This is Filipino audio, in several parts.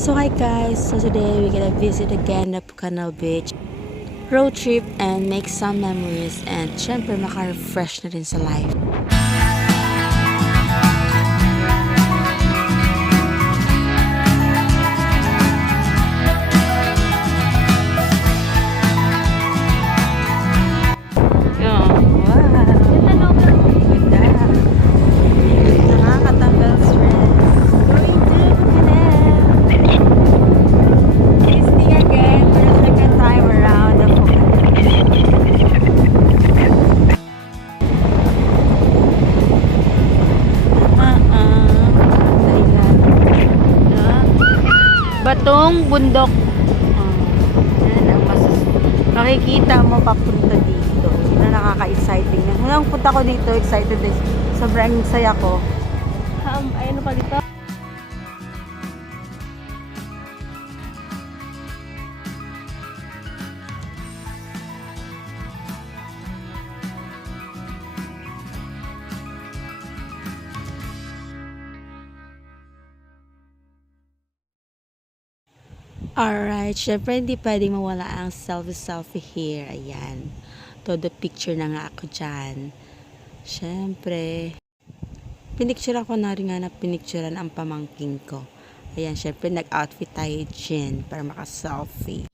So hi guys, so today we're gonna visit again the Canal Beach. Road trip and make some memories and syempre maka-refresh na rin sa life. Batong bundok. Yan ang makikita mo papunta dito. Na nakaka-exciting. Nung punta ko dito, excited din. Sobrang saya ko. Ayun pa dito. Alright, syempre hindi pwedeng mawala ang selfie here. Ayan. Todo picture na nga ako dyan. Syempre, pinicture ako na rin nga na pinicturean ang pamangking ko. Ayan, syempre nag-outfit tayo dyan para maka-selfie.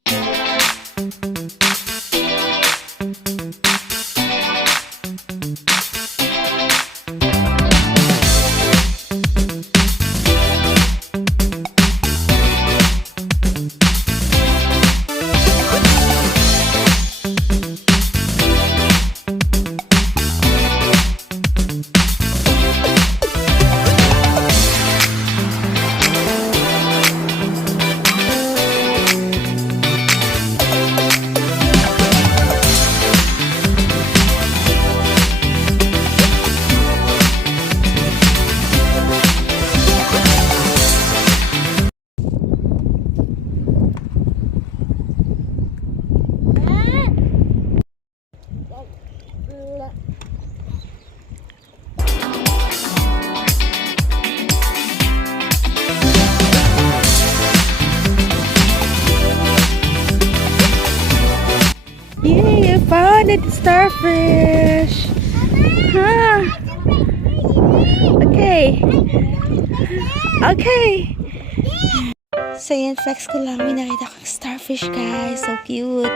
Yay, I found it, starfish! Huh. Okay. Okay. So yan, flex ko lang. May nakita kong starfish, guys. So cute.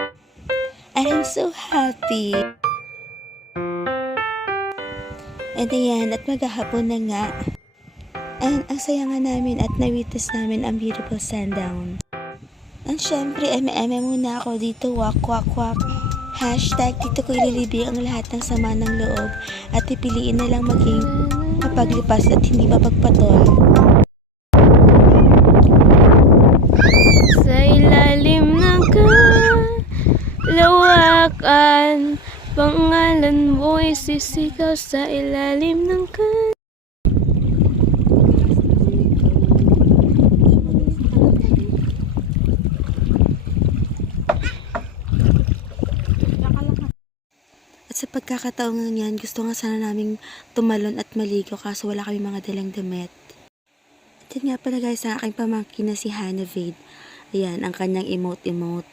And I'm so happy. And ayan, at maghahapon na nga. And ang saya nga namin at nawitas namin ang beautiful sundown. And syempre, eme-eme muna ako dito. Wak, wak, wak. Hashtag, dito ko ililibing ang lahat ng sama ng loob at pipiliin na lang maging mapaglipas at hindi mapagpatol. Sa ilalim ng kalawakan, pangalan mo'y sisigaw sa ilalim ng At sa pagkakataon nga yan, gusto nga sana naming tumalon at maligo kaso wala kami mga dalang damit. At yun nga pala guys, ang aking pamangkin na si Hannah Vade. Ayan, ang kanyang emote-emote.